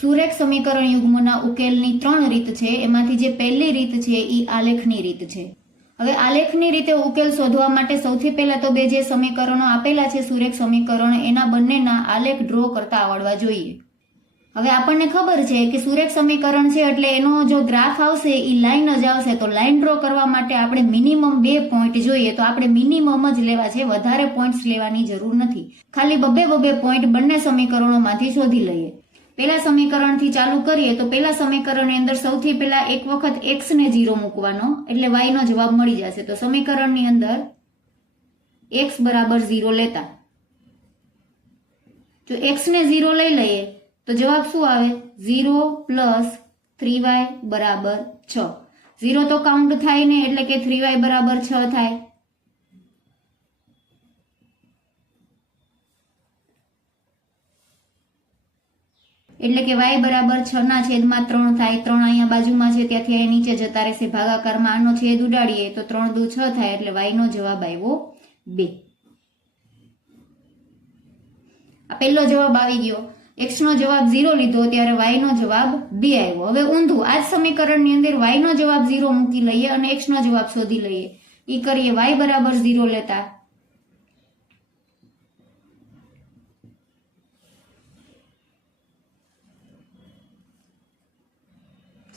સુરેખ સમીકરણ યુગ્મના ઉકેલની ત્રણ રીત છે. એમાંથી જે પહેલી રીત છે એ આલેખની રીત છે. હવે આલેખની રીતે ઉકેલ શોધવા માટે સૌથી પહેલા તો બે જે સમીકરણો આપેલા છે સુરેખ સમીકરણ, એના બંનેના આલેખ ડ્રો કરતા આવડવા જોઈએ. હવે આપણને ખબર છે કે સુરેખ સમીકરણ છે એટલે એનો જો ગ્રાફ આવશે એ લાઈન જ આવશે. તો લાઈન ડ્રો કરવા માટે આપણે મિનિમમ બે પોઈન્ટ જોઈએ. તો આપણે મિનિમમ જ લેવા છે. વધારે પોઈન્ટ્સ લેવાની જરૂર નથી. ખાલી બબે બબે પોઈન્ટ બંને સમીકરણોમાંથી શોધી લઈએ. પેલા સમીકરણથી ચાલુ કરીએ તો પેલા સમીકરણની અંદર સૌથી પહેલા એક વખત એક્સ ને ઝીરો મૂકવાનો, એટલે વાય નો જવાબ મળી જશે. તો સમીકરણની અંદર એક્સ બરાબર ઝીરો લેતા. જો એક્સ ને ઝીરો લઈ લઈએ, તો જવાબ શું આવે? ઝીરો પ્લસ થ્રી વાય બરાબર છ. ઝીરો તો કાઉન્ટ થાય ને, એટલે કે થ્રી વાય બરાબર છ થાય. એટલે કે વાય બરાબર છ ના છેદમાં ત્રણ થાય, ત્રણ અહીંયા બાજુમાં છે, ત્યાંથી અહીંયા નીચે જતા રહેશે. ભાગાકારમાં આનો છેદ ઉડાડીએ તો ત્રણ દુ છ થાય એટલે વાયનો જવાબ આવ્યો બે. આ પહેલો જવાબ આવી ગયો. એક્સ નો જવાબ ઝીરો લીધો ત્યારે વાય નો જવાબ બે આવ્યો. હવે ઊંધું, આ જ સમીકરણની અંદર વાય નો જવાબ ઝીરો મૂકી લઈએ અને એક્સ નો જવાબ શોધી લઈએ. ઈ કરીએ વાય બરાબર ઝીરો લેતા.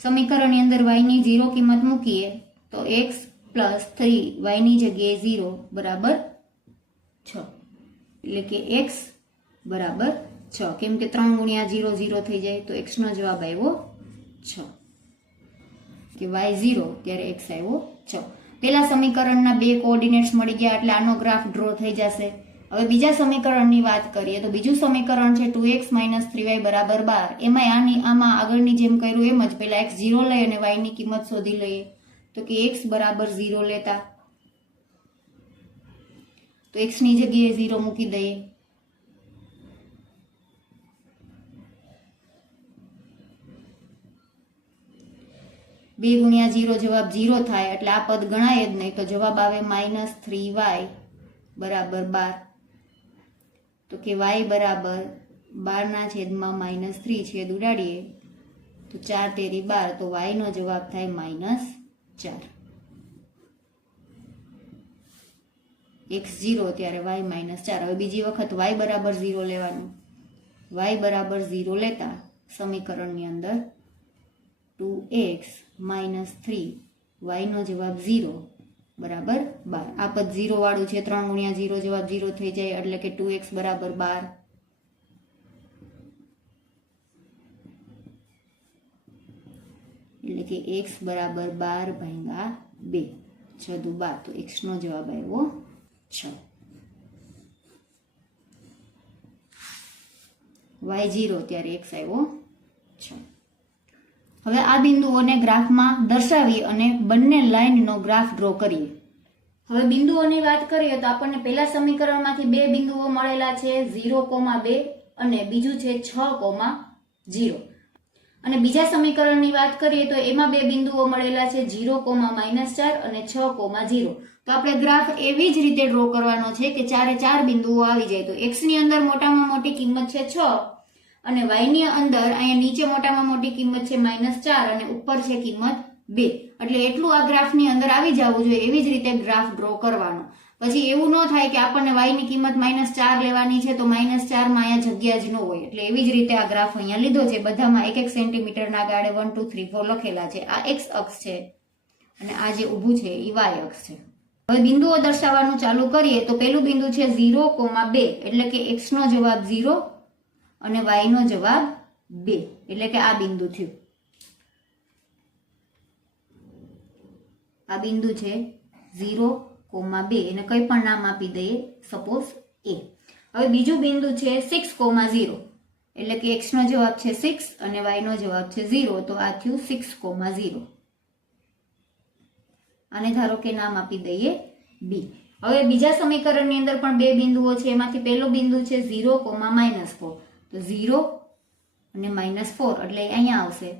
સમીકરણની અંદર વાયની ઝીરો કિંમત મૂકીએ, તો એક્સ પ્લસ થ્રી વાયની જગ્યાએ ઝીરો બરાબર છ. એટલે કે એક્સ બરાબર છ. કેમ કે ત્રણ ગુણ્યા ઝીરો ઝીરો થઈ જાય, તો એક્સનો જવાબ આવ્યો છ. કે વાય ઝીરો ત્યારે એક્સ આવ્યો છ. પેલા સમીકરણના બે કોઓર્ડિનેટ્સ મળી ગયા, એટલે આનો ગ્રાફ ડ્રો થઈ જશે. હવે બીજા સમીકરણની વાત કરીએ તો બીજું સમીકરણ છે two x minus three y બરાબર બાર. એમાં આની, આમાં આગળની જેમ કર્યું એમ જ. પહેલાં એક્સ ઝીરો લઈ અને વાયની કિંમત શોધી લઈએ. તો કે એક્સ બરાબર ઝીરો લેતા. તો એક્સની જગ્યાએ ઝીરો મૂકી દઈએ. બે ગુણ્યા ઝીરો જવાબ ઝીરો થાય, એટલે આ પદ ગણાય જ નહીં. તો જવાબ આવે માઇનસ થ્રી વાય બરાબર બાર. તો કે વાય બરાબર બારના છેદમાં માઇનસ થ્રી છેદ ઉડાડીએ, તો ચાર તેરી બાર, તો વાયનો જવાબ થાય માઇનસ ચાર. એક્સ ઝીરો ત્યારે વાય માઇનસ ચાર. હવે બીજી વખત વાય બરાબર ઝીરો લેવાનું. વાય બરાબર ઝીરો લેતા સમીકરણની અંદર ટુ એક્સ માઇનસ થ્રી વાયનો જવાબ ઝીરો બરાબર? બાર. આ પદ ઝીરો વાળું છે. ત્રણ ગુણ્યા ઝીરો જવાબ ઝીરો થઈ જાય એટલે કે ટુ એક્સ બરાબર બાર. એટલે કે એક્સ બરાબર બાર ભાંગા બે. છ દુ બાર. તો એક્સનો જવાબ આવ્યો છ. વાય ઝીરો ત્યારે એક્સ આવ્યો છ. હવે આ બિંદુઓને ગ્રાફમાં દર્શાવી અને બંને લાઇનનો ગ્રાફ ડ્રો કરીએ. હવે બિંદુઓની વાત કરીએ તો આપણને પહેલા સમીકરણમાંથી બે બિંદુઓ મળેલા છે, ઝીરો કોમા બે અને બીજું છે છ કોમા ઝીરો. અને બીજા સમીકરણની વાત કરીએ તો એમાં બે બિંદુઓ મળેલા છે, ઝીરો કોમા માઇનસ ચાર અને છ કોમા ઝીરો. તો આપણે ગ્રાફ એવી જ રીતે ડ્રો કરવાનો છે કે ચારે ચાર બિંદુઓ આવી જાય. તો એક્સની અંદર મોટામાં મોટી કિંમત છે છ અને વાયની અંદર અહીંયા નીચે મોટામાં મોટી કિંમત છે માઇનસ ચાર અને ઉપર છે કિંમત બે. એટલે એટલું આ ગ્રાફની અંદર આવી જવું જોઈએ, એવી જ રીતે ગ્રાફ ડ્રો કરવાનો. પછી એવું ન થાય કે આપણને વાયની કિંમત માઇનસ ચાર લેવાની છે તો માઇનસ ચારમાં અહીંયા જગ્યા જ ન હોય. એટલે એવી જ રીતે આ ગ્રાફ અહીંયા લીધો છે. બધામાં એક એક સેન્ટીમીટરના ગાળે વન ટુ થ્રી ફોર લખેલા છે. આ એક્સ અક્ષ છે અને આ જે ઊભું છે એ વાય અક્ષ છે. હવે બિંદુઓ દર્શાવવાનું ચાલુ કરીએ તો પેલું બિંદુ છે ઝીરો કોમા બે. એટલે કે એક્સ નો જવાબ ઝીરો અને વાયનો જવાબ બે, એટલે કે આ બિંદુ થયું. આ બિંદુ છે ઝીરો કોમા બે, એને કંઈ પણ નામ આપી દઈએ સપોઝ એ હવે બીજું બિંદુ છે સિક્સ કોમા ઝીરો, એટલે કે એક્સ નો જવાબ છે સિક્સ અને વાયનો જવાબ છે ઝીરો, તો આ થયું સિક્સ કોમા ઝીરો. આને ધારો કે નામ આપી દઈએ બી હવે બીજા સમીકરણની અંદર પણ બે બિંદુઓ છે, એમાંથી પહેલો બિંદુ છે ઝીરો કોમા માઇનસ ફોર. તો ઝીરો અને માઇનસ ફોર એટલે અહીંયા આવશે.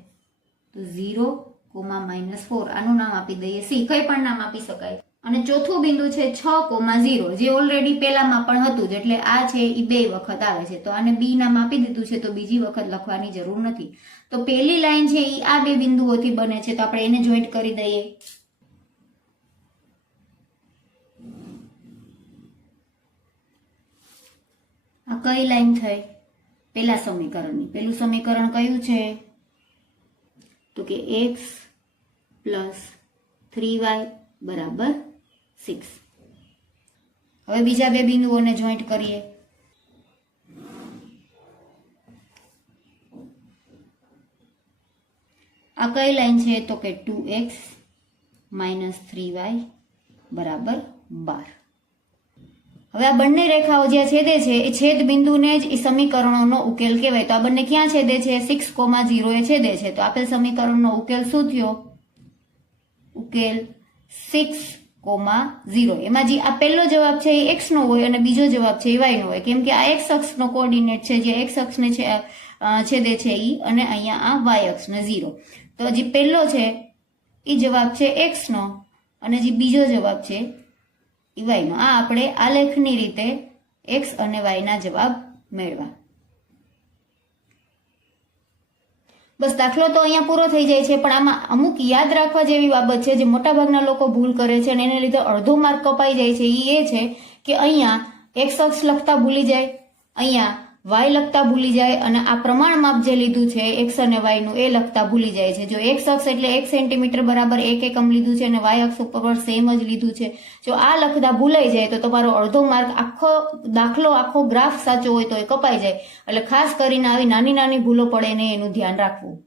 તો ઝીરો કોમા માઇનસ ફોર, આનું નામ આપી દઈએ સી. કંઈ પણ નામ આપી શકાય. અને ચોથું બિંદુ છે છ કોમા ઝીરો, જે ઓલરેડી પેલામાં પણ હતું જ. એટલે આ છે એ બે વખત આવે છે. તો આને બી નામ આપી દીધું છે, તો બીજી વખત લખવાની જરૂર નથી. તો પહેલી લાઈન છે એ આ બે બિંદુઓથી બને છે, તો આપણે એને જોઈન્ટ કરી દઈએ. આ કઈ લાઈન થઈ? પેલા સમીકરણની. પેલું સમીકરણ કયું છે? તો કે એક્સ પ્લસ થ્રી વાય બરાબર સિક્સ હવે બીજા બે બિંદુઓને જોઈન્ટ કરીએ. આ કઈ લાઈન છે? તો કે two x minus three y બરાબર બાર. હવે આ બંને રેખાઓ જે છેદે છે, એ છેદ બિંદુને જ એ સમીકરણોનો ઉકેલ કહેવાય. તો આ બંને ક્યાં છેદે છે? સિક્સ કોમા ઝીરો એ છેદે છે. તો આપેલ સમીકરણનો ઉકેલ શું થયો? ઉકેલ સિક્સ કોમા ઝીરો એમાં જે આ પહેલો જવાબ છે એ એક્સ નો હોય અને બીજો જવાબ છે એ વાય નો હોય. કેમ કે આ એક્સ અક્ષનો કોર્ડિનેટ છે, જે એક્સ અક્ષને છે છેદે છે ઈ અને અહીંયા આ વાય અક્ષને ઝીરો તો જે પહેલો છે એ જવાબ છે એક્સ નો અને જે બીજો જવાબ છે એ વાયનો આ આપણે આલેખની રીતે એક્સ અને વાયના જવાબ મેળવા. બસ દાખલો તો અહીંયા પૂરો થઈ જાય છે, પણ આમાં અમુક યાદ રાખવા જેવી બાબત છે જે મોટાભાગના લોકો ભૂલ કરે છે અને એને લીધે અડધો માર્ક કપાઈ જાય છે. એ એ છે કે અહીંયા એક્સ અક્ષ લખતા ભૂલી જાય, અહીંયા વાય લખતા ભૂલી જાય અને આ પ્રમાણ માપ જે લીધું છે, એક્સ અને વાયનું એ લખતા ભૂલી જાય છે. જો એક્સ અક્ષ એટલે એક સેન્ટીમીટર બરાબર એક એકમ લીધું છે અને વાય અક્ષ ઉપર સેમ જ લીધું છે. જો આ લખતા ભૂલાઈ જાય તો તમારો અડધો માર્ક આખો દાખલો, આખો ગ્રાફ સાચો હોય તો એ કપાઈ જાય. એટલે ખાસ કરીને આવી નાની નાની ભૂલો પડે ને એનું ધ્યાન રાખવું.